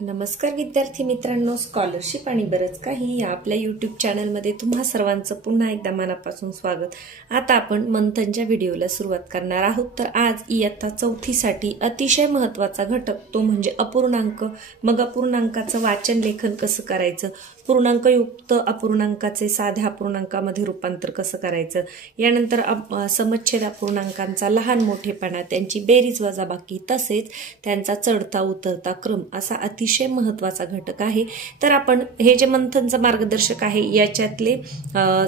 नमस्कार विद्यार्थी मित्रांनो, स्कॉलरशिप आणि बरंच काही या आपल्या यूट्यूब चॅनलमध्ये तुम्हा सर्वांचं पुन्हा एकदा मनापासून स्वागत। आता आपण मंथनच्या व्हिडिओला सुरुवात करणार आहोत। तर आज इयत्ता चौथीसाठी अतिशय महत्त्वाचा घटक तो म्हणजे अपूर्णांक। मग अपूर्णांकाचं वाचन लेखन कसं करायचं, पूर्णांकयुक्त अपूर्णांकाचे साध्या अपूर्णांकामध्ये रूपांतर कसं करायचं, यानंतर समच्छेद अपूर्णांकांचा लहान मोठेपणा, त्यांची बेरीज वजाबाकी, तसेच त्यांचा चढता उतरता क्रम असा अतिशय महत्त्वाचा घटक आहे। तर आपण हे जे मंथनचं मार्गदर्शक आहे याच्यातले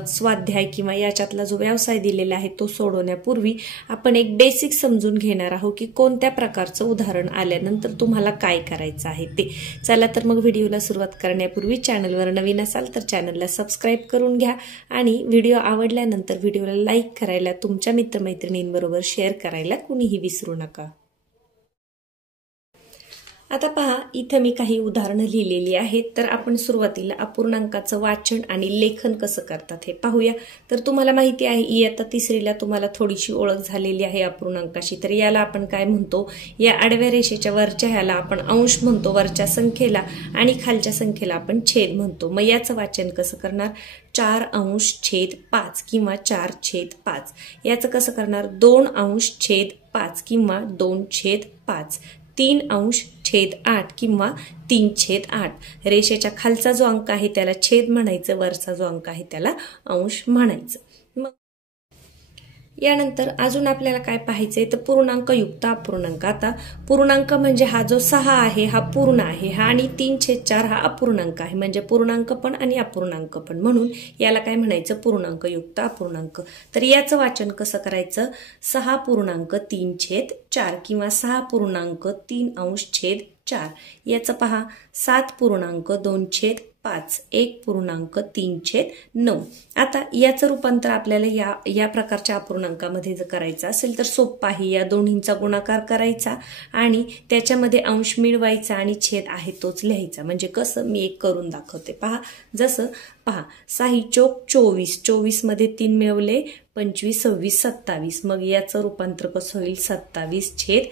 स्वाध्याय किंवा याच्यातला जो व्यवसाय दिलेला आहे तो सोडवण्यापूर्वी आपण एक बेसिक समजून घेणार आहोत की कोणत्या प्रकारचं उदाहरण आल्यानंतर तुम्हाला काय करायचं आहे ते। चला तर मग व्हिडिओला सुरुवात करण्यापूर्वी चॅनलवर नवीन असाल तर चॅनलला सबस्क्राइब करून घ्या आणि व्हिडिओ आवडल्यानंतर व्हिडिओला लाईक करायला, तुमच्या मित्रमैत्रिणींबरोबर शेअर करायला कुणीही विसरू नका। आता पहा, इथे मी काही उदाहरणं लिहिलेली आहेत। तर आपण सुरुवातीला अपूर्णांकाचं वाचन आणि लेखन कसं करतात हे पाहूया। तर तुम्हाला माहिती आहे इयत्ता तिसरीला तुम्हाला थोडीशी ओळख झालेली आहे अपूर्णांकाशी। तर याला आपण काय म्हणतो, या आडव्या रेषेच्या वरच्या ह्याला आपण अंश म्हणतो वरच्या संख्येला, आणि खालच्या संख्येला आपण छेद म्हणतो। मग याचं वाचन कसं करणार, 4/5 किंवा 4/5। याचं कसं करणार, 2/5 किंवा 2/5, 3/8 किंवा 3/8। रेषेच्या खालचा जो अंक आहे त्याला छेद म्हणायचं, वरचा जो अंक आहे त्याला अंश म्हणायचं। मग यानंतर अजून आपल्याला काय पाहायचंय, तर पूर्णांकयुक्त अपूर्णांक। आता पूर्णांक म्हणजे हा जो 6 आहे हा पूर्ण आहे, हा आणि 3/4 हा अपूर्णांक आहे, म्हणजे पूर्णांक पण आणि अपूर्णांक पण, म्हणून याला काय म्हणायचं, पूर्णांकयुक्त अपूर्णांक। तर याचं वाचन कसं करायचं, 6.3/4 किंवा 6.3/4। याचं पहा, 7.2/5, 1.3/9। आता याचं रूपांतर आपल्याला या प्रकारच्या अपूर्णांकामध्ये जर करायचं असेल तर सोपं आहे। या दोन्हींचा गुणाकार करायचा आणि त्याच्यामध्ये अंश मिळवायचा आणि छेद आहे तोच लिहायचा। म्हणजे कसं, मी एक करून दाखवते पहा। जसं पहा, 6 चोक 24, 24 मध्ये 3 मिळवले 25, 26, 27। मग याचं रूपांतर कसं होईल, 27/4।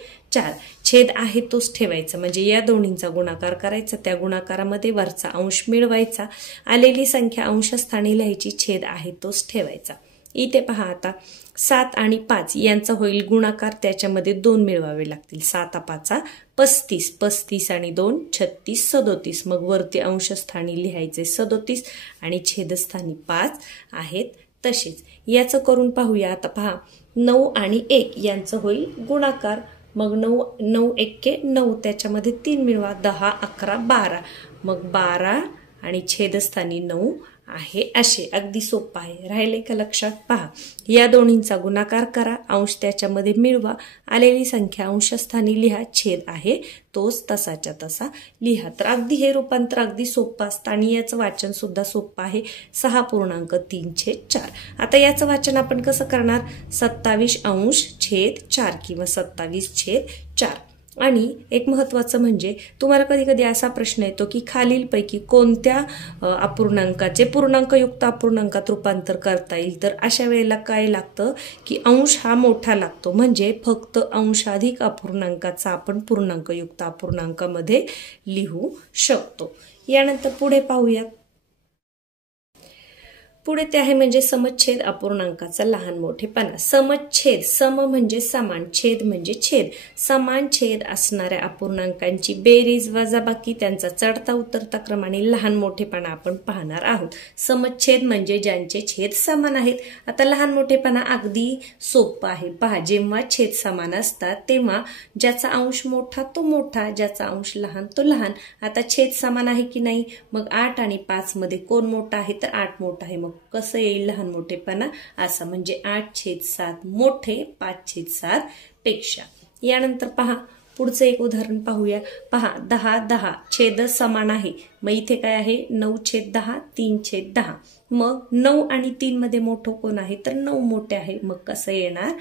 छेद आहे तोच ठेवायचा, म्हणजे या दोन्हींचा गुणाकार करायचा, त्या गुणाकारामध्ये वरचा अंश मिळवायचा, आलेली संख्या अंशस्थानी लिहायची, छेद आहे तोच ठेवायचा। इथे पहा, आता 7 आणि 5 यांचा होईल गुणाकार, त्याच्यामध्ये 2 मिळवावे लागतील। 7/5 35, 35 आणि 2 36, 37। मग वरती अंशस्थानी लिहायचे 37 आणि छेदस्थानी 5 आहेत तसेच। याचं करून पाहूया। आता पहा, 9 आणि 1 यांचं होईल गुणाकार, मग 9 एक्के 9, त्याच्यामध्ये 3 मिळवा, 10, 11, 12। मग 12 आणि छेदस्थानी 9 आहे, असे अगदी सोपं आहे। राहिले का लक्षात, पहा या दोन्हींचा गुणाकार करा, अंश त्याच्यामध्ये मिळवा, आलेली संख्या अंशस्थानी लिहा, छेद आहे तोच तसाच्या तसा लिहा। तर अगदी हे रूपांतर अगदी सोपं असतं आणि याचं वाचन सुद्धा सोपं आहे, 6.3/4। आता याचं वाचन आपण कसं करणार, 27/4 किंवा 27/4। आणि एक महत्त्वाचं म्हणजे तुम्हाला कधी कधी असा प्रश्न येतो की खालीलपैकी कोणत्या अपूर्णांकाचे पूर्णांकयुक्त अपूर्णांकात रूपांतर करता येईल। तर अशा वेळेला काय लागतं की अंश हा मोठा लागतो, म्हणजे फक्त अंशाधिक अपूर्णांकाचा आपण पूर्णांकयुक्त अपूर्णांकामध्ये लिहू शकतो। यानंतर पुढे पाहूयात, पुढे ते आहे म्हणजे समच्छेद अपूर्णांकाचा लहान मोठेपणा। समच्छेद, सम म्हणजे समान, छेद म्हणजे छेद, समान छेद असणाऱ्या अपूर्णांकांची बेरीज वजाबाकी, त्यांचा चढता उतरता क्रम आणि लहान मोठेपणा आपण पाहणार आहोत। समच्छेद म्हणजे ज्यांचे छेद समान आहेत। आता लहान मोठेपणा अगदी सोपं आहे, पहा जेव्हा छेद समान असतात तेव्हा ज्याचा अंश मोठा तो मोठा, ज्याचा अंश लहान तो लहान। आता छेद समान आहे की नाही, मग 8 आणि 5 मध्ये कोण मोठा आहे, तर 8 मोठा आहे। मग कसं येईल लहान मोठेपणा, असा म्हणजे 8/7 मोठे 5/7 पेक्षा। यानंतर पहा पुढचं एक उदाहरण पाहूया। पहा 10 10 छेद समान आहे, मग इथे काय आहे 9/10 3/10. मग 9 आणि 3 मध्ये मोठं कोण आहे तर 9 मोठे आहे. मग कसं येणार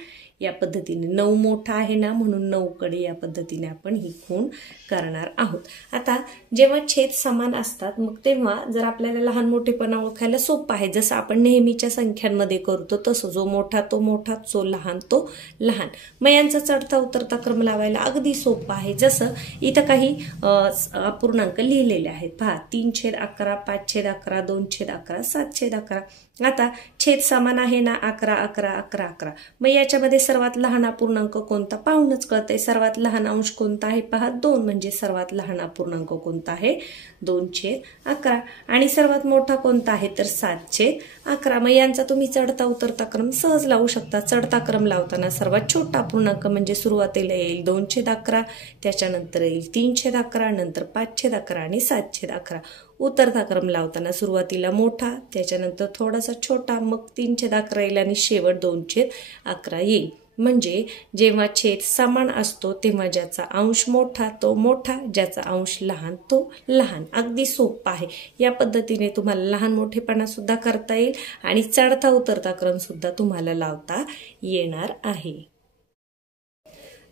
या पद्धतीने 9 मोठा आहे ना म्हणून 9 कडे या पद्धतीने आपण ही खूण करणार आहोत. आता जेव्हा छेद समान असतात मग तेव्हा जर आपल्याला लहान मोठेपणा ओळखायला सोपं आहे. जसं आपण नेहमीच्या संख्यांमध्ये करतो तसं जो मोठा तो मोठा, जो लहान तो लहान. मग यांचा चढता उतरता क्रम लावायला अगदी सोपं आहे. जसं इथं काही अपूर्णांक लिहिलेले आहेत पहा 3/11 5/11 2/11 7/11. आता छेद समान आहे ना 11 11 11 11. मग याच्यामध्ये सर्वात लहान अपूर्णांक कोणता पाहूनच कळतंय. सर्वात लहान अंश कोणता आहे पहा 2 म्हणजे सर्वात लहान अपूर्णांक कोणता आहे 2/11. आणि सर्वात मोठा कोणता आहे तर 7/11. मग यांचा तुम्ही चढता उतरता क्रम सहज लावू शकता. चढता क्रम लावताना सर्वात छोटा अपूर्णांक म्हणजे सुरुवातीला येईल 2/11, त्याच्यानंतर येईल 3/11, नंतर 5/11 आणि 7/11. उतरता क्रम लावताना सुरुवातीला मोठा, त्याच्यानंतर थोडासा छोटा, मग 3/11 येईल आणि शेवट 2/11 येईल. म्हणजे जेव्हा छेद समान असतो तेव्हा ज्याचा अंश मोठा तो मोठा, ज्याचा अंश लहान तो लहान. अगदी सोपं आहे. या पद्धतीने तुम्हाला लहान मोठेपणा सुद्धा करता येईल आणि चढता उतरता क्रम सुद्धा तुम्हाला लावता येणार आहे.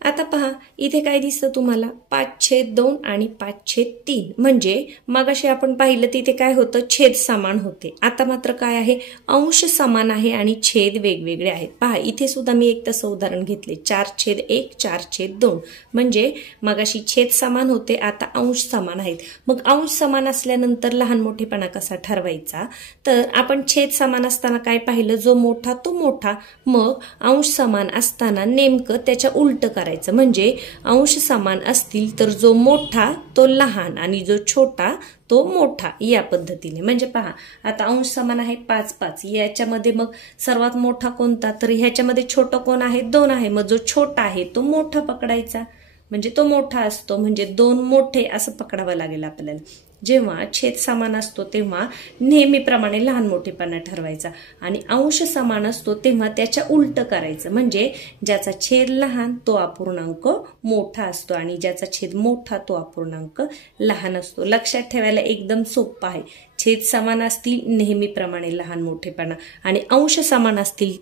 आता पहा इथे काय दिसतं तुम्हाला 5/2 आणि 5/3. म्हणजे मगाशी आपण पाहिलं तिथे काय होतं छेद समान होते. आता मात्र काय आहे अंश समान आहे आणि छेद वेगवेगळे आहेत. पहा इथे सुद्धा मी एक तसं उदाहरण घेतले 4/1 4/2. म्हणजे मगाशी छेद समान होते आता अंश समान आहेत. मग अंश समान असल्यानंतर लहान मोठेपणा कसा ठरवायचा तर आपण छेद समान असताना काय पाहिलं जो मोठा तो मोठा, मग अंश समान असताना नेमकं त्याच्या उलट करायचं. म्हणजे अंश समान असतील तर जो मोठा तो लहान आणि जो छोटा तो मोठा या पद्धतीने. म्हणजे पहा आता अंश समान आहे 5/5. याच्यामध्ये मग सर्वात मोठा कोणता तर ह्याच्यामध्ये छोटा कोण आहे 2 आहे. मग जो छोटा आहे तो मोठा पकडायचा म्हणजे तो मोठा असतो. म्हणजे 2 मोठे असं पकडावं लागेल आपल्याला. जेव्हा छेद समान असतो तेव्हा नेहमीप्रमाणे लहान मोठेपणा ठरवायचा आणि अंश समान असतो तेव्हा त्याच्या उलट करायचं. म्हणजे ज्याचा छेद लहान तो अपूर्णांक मोठा असतो आणि ज्याचा छेद मोठा तो अपूर्णांक लहान असतो. लक्षात ठेवायला एकदम सोपं आहे. छेद समान असतील नेहमीप्रमाणे लहान मोठेपणा आणि अंश समान असतील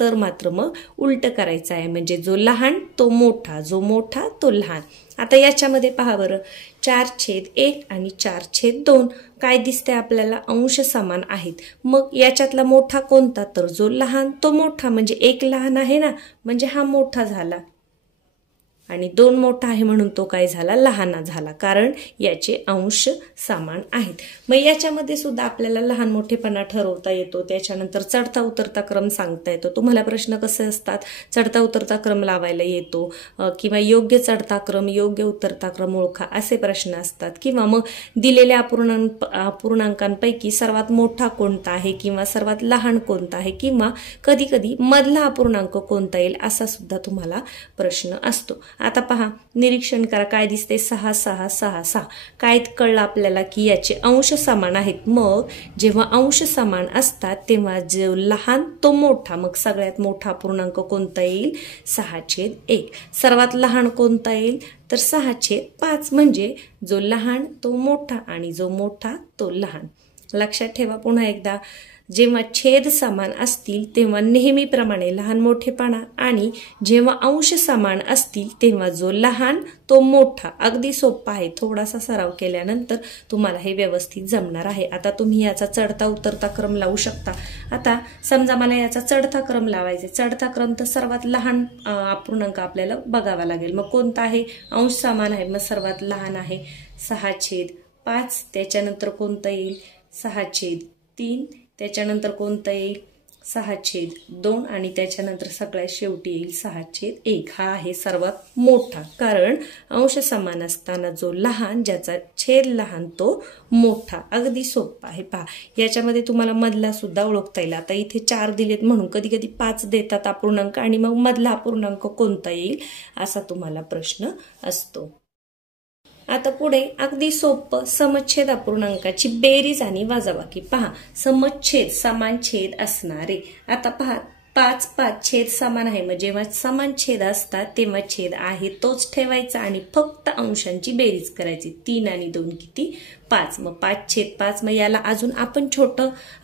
तर मात्र मग उलट करायचं आहे. म्हणजे जो लहान तो मोठा, जो मोठा तो लहान. आता याच्यामध्ये पहा बरं 4/1 आणि 4/2 काय दिसतंय आपल्याला अंश समान आहेत. मग याच्यातला मोठा कोणता तर जो लहान तो मोठा. म्हणजे 1 लहान आहे ना म्हणजे हा मोठा झाला आणि 2 मोठा आहे म्हणून तो काय झाला लहान झाला कारण याचे अंश समान आहेत. मग याच्यामध्ये सुद्धा आपल्याला लहान मोठेपणा ठरवता येतो. त्याच्यानंतर चढता उतरता क्रम सांगता येतो. तुम्हाला प्रश्न कसे असतात चढता उतरता क्रम लावायला येतो किंवा योग्य चढता क्रम योग्य उतरता क्रम ओळखा असे प्रश्न असतात. किंवा मग दिलेल्या अपूर्णांकांपैकी सर्वात मोठा कोणता आहे किंवा सर्वात लहान कोणता आहे किंवा कधी कधी मधला अपूर्णांक कोणता येईल असा सुद्धा तुम्हाला प्रश्न असतो. आता पहा निरीक्षण करा काय दिसते 6 6 6 6. काय कळलं आपल्याला की याचे अंश समान आहेत. मग जेव्हा अंश समान असतात तेव्हा जो लहान तो मोठा, मग सगळ्यात मोठा अपूर्णांक कोणता येईल 6/1. सर्वात लहान कोणता येईल तर 6/5. म्हणजे जो लहान तो मोठा आणि जो मोठा तो लहान. लक्षात ठेवा पुन्हा एकदा जेव्हा छेद समान असतील तेव्हा नेहमीप्रमाणे लहान मोठेपणा आणि जेव्हा अंश समान असतील तेव्हा जो लहान तो मोठा. अगदी सोपा आहे. थोडासा सराव केल्यानंतर तुम्हाला हे व्यवस्थित जमणार आहे. आता तुम्ही याचा चढता उतरता क्रम लावू शकता. आता समजा मला याचा चढता क्रम लावायचा. चढता क्रम तर सर्वात लहान अपूर्णांक आपल्याला बघावा लागेल. मग कोणता आहे अंश समान आहे मग सर्वात लहान आहे 6/5. त्याच्यानंतर कोणता येईल 6/3. त्याच्यानंतर कोणता येईल 6/2 आणि त्याच्यानंतर सगळ्यात शेवटी येईल 6/1. हा आहे सर्वात मोठा कारण अंश समान असताना जो लहान ज्याचा छेद लहान तो मोठा. अगदी सोपा आहे. पहा याच्यामध्ये तुम्हाला मधला सुद्धा ओळखता येईल. आता इथे 4 दिलेत म्हणून कधी कधी 5 देतात अपूर्णांक आणि मग मधला अपूर्णांक कोणता येईल असा तुम्हाला प्रश्न असतो. आता पुढे अगदी सोपं समच्छेद अपूर्णांकाची बेरीज आणि वजाबाकी. पहा समच्छेद समान छेद असणारे. आता पहा 5 5 छेद समान आहे, मग जेव्हा समान छेद असतात तेव्हा छेद आहे तोच ठेवायचा आणि फक्त अंशांची बेरीज करायची. 3 आणि 2 किती 5, मग 5/5. मग याला आपण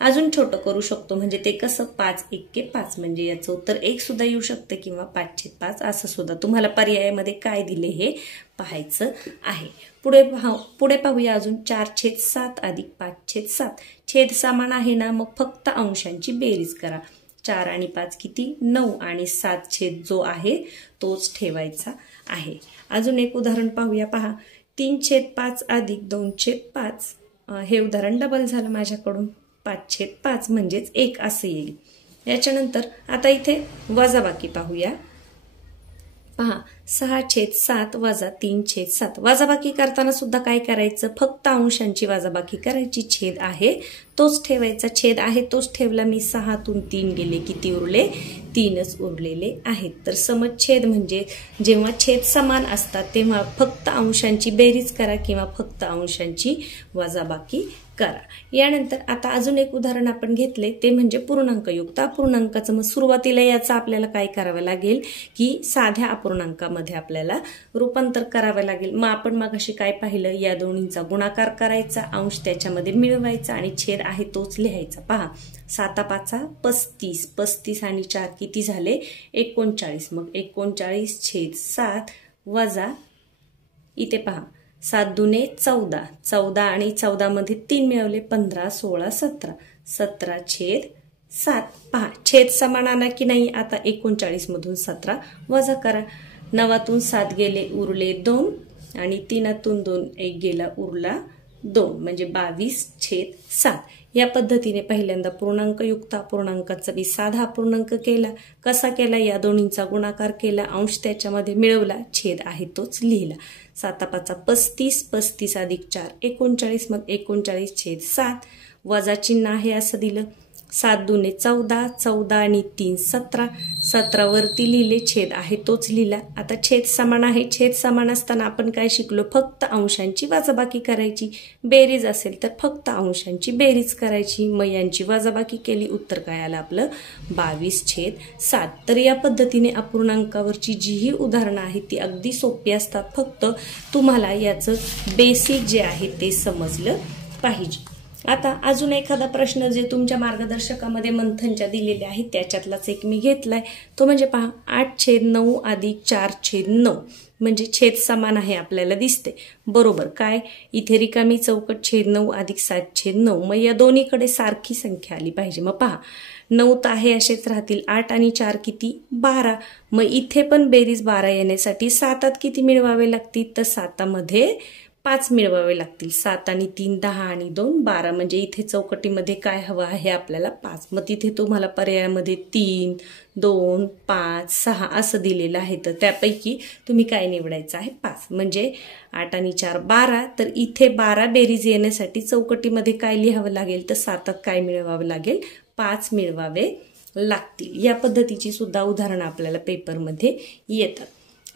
अजून छोटं करू शकतो. म्हणजे ते कसं 5 1 5, म्हणजे याचं उत्तर 1 सुद्धा येऊ शकतं किंवा 5/5 असं सुद्धा. तुम्हाला पर्यायामध्ये काय दिले हे पाहायचं आहे. पुढे पाहूया अजून. 4/7 अधिक 5/7. छेद समान आहे ना, मग फक्त अंशांची बेरीज करा. 4 आणि 5 किती 9 आणि 7 छेद जो आहे तोच ठेवायचा आहे. अजून एक उदाहरण पाहूया. पहा 3/5 अधिक 2/5. हे उदाहरण डबल झालं माझ्याकडून. 5/5 म्हणजेच 1 असं येईल. याच्यानंतर आता इथे वजाबाकी पाहूया. पहा 6/7 वजा 3/7. वजाबाकी करताना सुद्धा काय करायचं, फक्त अंशांची वजाबाकी करायची. छेद आहे तोच ठेवायचा. छेद आहे तोच ठेवला मी. 6तून 3 गेले, किती उरले 3च उरलेले आहेत. तर समछेद म्हणजे जेव्हा छेद समान असतात तेव्हा फक्त अंशांची बेरीज करा किंवा फक्त अंशांची वजाबाकी करा. यानंतर आता अजून एक उदाहरण आपण घेतले ते म्हणजे पूर्णांकयुक्त अपूर्णांकाचं. मग सुरुवातीला याचं आपल्याला काय करावं लागेल की साध्या अपूर्णांकामध्ये आपल्याला रूपांतर करावं लागेल. मग आपण मगाशी काय पाहिलं, या दोन्हींचा गुणाकार करायचा, अंश त्याच्यामध्ये मिळवायचा आणि छेद आहे तोच लिहायचा. पहा 7×5 35. 35 आणि 4 किती झाले 39. मग 39/7 वजा इथे पहा 7×2 14. 14 आणि 14 मध्ये 3 मिळवले 15 16 17. 17/7. पहा छेद समान आला की नाही. आता 39 मधून 17 वजा करा. 9तून 7 गेले उरले 2 आणि 3तून 2 1 गेला उरला 2, म्हणजे 22/7. या पद्धतीने पहिल्यांदा पूर्णांकयुक्त अपूर्णांकाचा मी साधा अपूर्णांक केला. कसा केला, या दोन्हींचा गुणाकार केला, अंश त्याच्यामध्ये मिळवला, छेद आहे तोच लिहिला. 7×5 35. 35 अधिक 4 39. मग 39/7 वजा चिन्ह आहे असं दिलं. 7×2 14. 14 आणि 3 17. 17 वरती लिहिले, छेद आहे तोच लिहिला. आता छेद समान आहे. छेद समान असताना आपण काय शिकलो, फक्त अंशांची वजाबाकी करायची. बेरीज असेल तर फक्त अंशांची बेरीज करायची. मग यांची वजाबाकी केली, उत्तर काय आलं आपलं 22/7. तर या पद्धतीने अपूर्णांकावरची जीही उदाहरणं आहेत ती अगदी सोपी असतात. फक्त तुम्हाला याचं बेसिक जे आहे ते समजलं पाहिजे. आता अजून एखादा प्रश्न जे तुमच्या मार्गदर्शकामध्ये मंथनच्या दिलेले आहेत त्याच्यातलाच एक मी घेतलाय. तो म्हणजे पहा 8/9 अधिक 4/9. म्हणजे छेद समान आहे आपल्याला दिसते. बरोबर. काय इथे रिकामी चौकट छेद 9 अधिक 7/9. मग या दोन्हीकडे सारखी संख्या आली पाहिजे. मग पहा 9 तर आहे असेच राहतील. 8 आणि 4 किती 12. मग इथे पण बेरीज 12 येण्यासाठी 7त किती मिळवावे लागतील, तर 7मध्ये 5 मिळवावे लागतील. 7 आणि 3 10 आणि 2 12. म्हणजे इथे चौकटीमध्ये काय हवं आहे आपल्याला 5. मग तिथे तुम्हाला पर्यायामध्ये 3 2 5 6 असं दिलेलं आहे. तर त्यापैकी तुम्ही काय निवडायचं आहे 5. म्हणजे 8 आणि 4 12. तर इथे 12 बेरीज येण्यासाठी चौकटीमध्ये काय लिहावं लागेल, तर 7त काय मिळवावं लागेल 5 मिळवावे लागतील. या पद्धतीची सुद्धा उदाहरणं आपल्याला पेपरमध्ये येतात.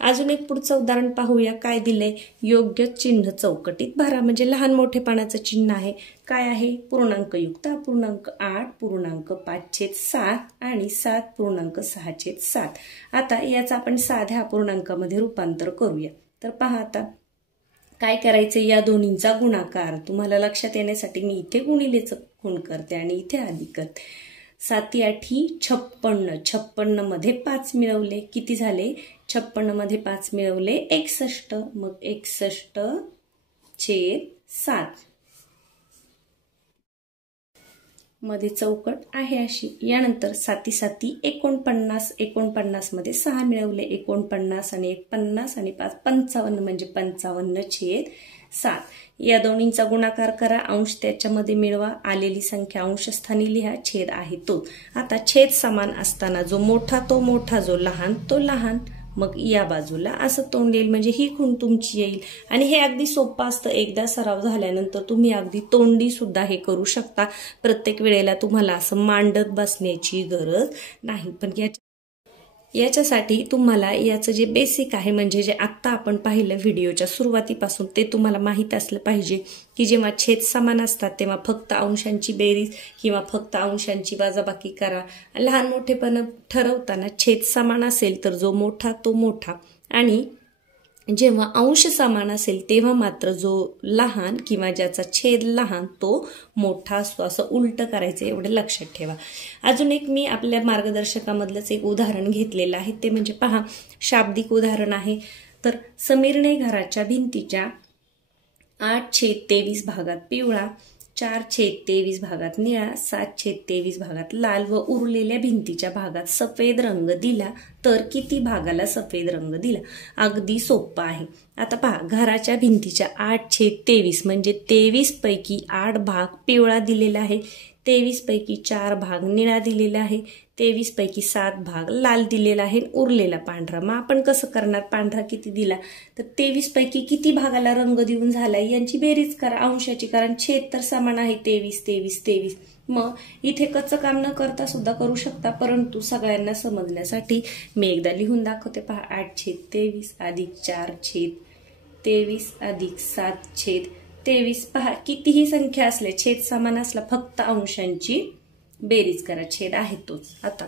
अजून एक पुढचं उदाहरण पाहूया. काय दिलंय, योग्य चिन्ह चौकटीत भरा. म्हणजे लहान मोठेपणाचं चिन्ह आहे. काय आहे, पूर्णांकयुक्त अपूर्णांक 8/5/7 आणि 7/6/7. आता याचं आपण साध्या अपूर्णांकामध्ये रूपांतर करूया. तर पहा आता काय करायचं, या दोन्हींचा गुणाकार तुम्हाला लक्षात येण्यासाठी मी इथे गुणिलेचं खूण करते आणि इथे अधिक करते. 7×8 56. 56 मध्ये 5 मिळवले, किती झाले 56 मध्ये 5 मिळवले 61. मग 61/7 मध्ये चौकट आहे अशी. यानंतर 7×7 49. 49 मध्ये 6 मिळवले 49 आणि 1 50 आणि 5 55. म्हणजे 55/7. या दोन्हींचा गुणाकार करा, अंश त्याच्यामध्ये मिळवा, आलेली संख्या अंशस्थानी लिहा, छेद आहे तो. आता छेद समान असताना जो मोठा तो मोठा, जो लहान तो लहान. मग या बाजूला असं तोंड येईल, म्हणजे ही खूण तुमची येईल. आणि हे अगदी सोपं असतं. एकदा सराव झाल्यानंतर तुम्ही अगदी तोंडी सुद्धा हे करू शकता. प्रत्येक वेळेला तुम्हाला असं मांडत बसण्याची गरज नाही. पण याच्यासाठी तुम्हाला याचं जे बेसिक आहे म्हणजे जे आत्ता आपण पाहिलं व्हिडिओच्या सुरुवातीपासून ते तुम्हाला माहीत असलं पाहिजे की जेव्हा छेद समान असतात तेव्हा फक्त अंशांची बेरीज किंवा फक्त अंशांची वजाबाकी करा। लहान मोठेपण ठरवताना छेद समान असेल तर जो मोठा तो मोठा आणि जेव्हा अंश समान असेल तेव्हा मात्र जो लहान किंवा ज्याचा छेद लहान तो मोठा असतो, असं उलट करायचं, एवढं लक्षात ठेवा। अजून एक मी आपल्या मार्गदर्शकामधलंच एक उदाहरण घेतलेलं आहे ते म्हणजे पहा, शाब्दिक उदाहरण आहे। तर समीरने घराच्या भिंतीच्या 8/23 भागात पिवळा, 4/23 भागात निळा, 7/23 भागात लाल व उरलेल्या भिंतीच्या भागात सफेद रंग दिला तर किती भागाला सफेद रंग दिला? अगदी सोपं आहे। आता पहा, घराच्या भिंतीच्या 8/23 म्हणजे 23 पैकी 8 भाग पिवळा दिलेला आहे, 23 पैकी 4 भाग निळा दिलेला आहे, 23 पैकी 7 भाग लाल दिलेला आहे, उरलेला पांढरा। मग आपण कसं करणार? पांढरा किती दिला तर 23 पैकी किती भागाला रंग देऊन झालाय यांची बेरीज करा अंशाची, कारण छेद तर समान आहे 23 23 23। मग इथे कच्चं काम न करता सुद्धा करू शकता, परंतु सगळ्यांना समजण्यासाठी मी एकदा लिहून दाखवते। पहा, 8/23 अधिक 4/23 अधिक 7/23। पहा, कितीही संख्या असले छेद समान असला फक्त अंशांची बेरीज करा, छेद आहे तोच। आता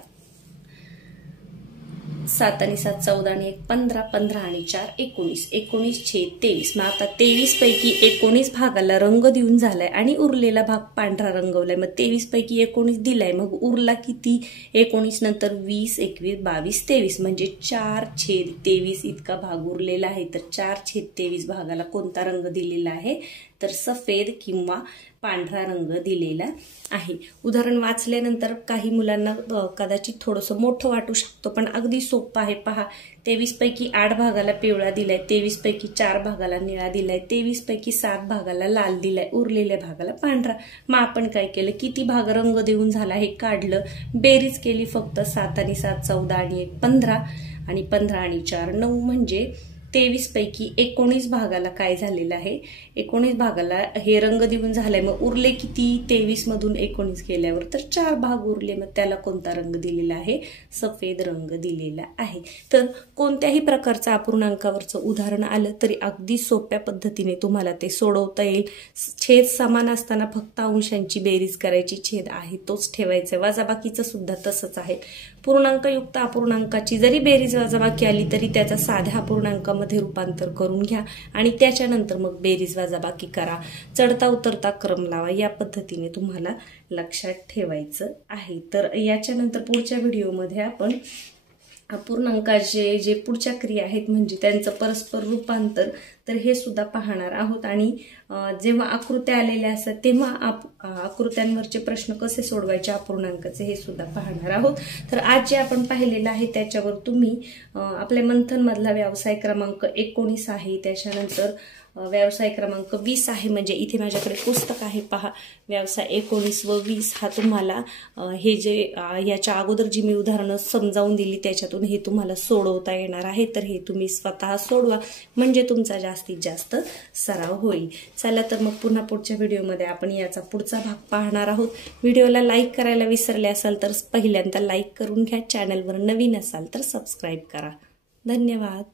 7 आणि 7 14 आणि 1 15, 15 आणि 4 19, 19/23। मग आता 23 पैकी 19 भागाला रंग देऊन झालाय आणि उरलेला भाग पांढरा रंगवलाय। मग 23 पैकी 19 दिलाय, मग उरला किती? 19 नंतर 20 21 22 23 म्हणजे 4/23 इतका भाग उरलेला आहे। तर 4/23 भागाला कोणता रंग दिलेला आहे तर सफेद किंवा पांढरा रंग दिलेला आहे। उदाहरण वाचल्यानंतर काही मुलांना कदाचित थोडंसं मोठं वाटू शकतो, पण अगदी सोपं आहे। पहा, 23 पैकी 8 भागाला पिवळा दिलाय, 23 पैकी 4 भागाला निळा दिलाय, 23 पैकी 7 भागाला लाल दिलाय, उरलेल्या भागाला पांढरा। मग आपण काय केलं? किती भाग रंग देऊन झाला हे काढलं, बेरीज केली फक्त। 7 आणि 7 14 आणि 1 15 आणि 15 आणि 4 9 म्हणजे 23 पैकी 19 भागाला काय झालेलं आहे? 19 भागाला हे रंग देऊन झालाय। मग उरले किती? 23 मधून 19 गेल्यावर तर 4 भाग उरले। मग त्याला कोणता रंग दिलेला आहे? सफेद रंग दिलेला आहे। तर कोणत्याही प्रकारचं अपूर्णांकावरचं उदाहरण आलं तरी अगदी सोप्या पद्धतीने तुम्हाला ते सोडवता येईल। छेद समान असताना फक्त अंशांची बेरीज करायची, छेद आहे तोच ठेवायचा। वजाबाकीचं सुद्धा तसंच आहे। पूर्णांकयुक्त अपूर्णांकाची जरी बेरीज वजाबाकी आली तरी त्याचा साध्या अपूर्णांकामध्ये रूपांतर करून घ्या आणि त्याच्यानंतर मग बेरीज वजाबाकी करा, चढता उतरता क्रम लावा, या पद्धतीने तुम्हाला लक्षात ठेवायचं आहे। तर याच्यानंतर पुढच्या व्हिडिओमध्ये आपण अपूर्णांकाचे जे पुढच्या क्रिया आहेत म्हणजे त्यांचं परस्पर रूपांतर तर हे सुद्धा पाहणार आहोत। आणि जेव्हा आकृत्या आलेल्या असतात तेव्हा आकृत्यांवरचे प्रश्न कसे सोडवायचे अपूर्णांकाचे हे सुद्धा पाहणार आहोत। तर आज जे आपण पाहिलेलं आहे त्याच्यावर तुम्ही आपल्या मंथन मधला व्यवसाय क्रमांक 19 आहे, त्याच्यानंतर व्यवसाय क्रमांक 20 आहे, म्हणजे इथे माझ्याकडे पुस्तक आहे पहा, व्यवसाय 19 व 20 हा तुम्हाला हे जे याच्या अगोदर जी मी उदाहरणं समजावून दिली त्याच्यातून हे तुम्हाला सोडवता येणार आहे। तर हे तुम्ही स्वतः सोडवा म्हणजे तुमचा जास्तीत जास्त सराव होईल। चला तर मग पुन्हा पुढच्या व्हिडिओमध्ये आपण याचा पुढचा भाग पाहणार आहोत। व्हिडिओला लाईक करायला विसरले असाल तर पहिल्यांदा लाईक करून घ्या, चॅनलवर नवीन असाल तर सबस्क्राईब करा। धन्यवाद।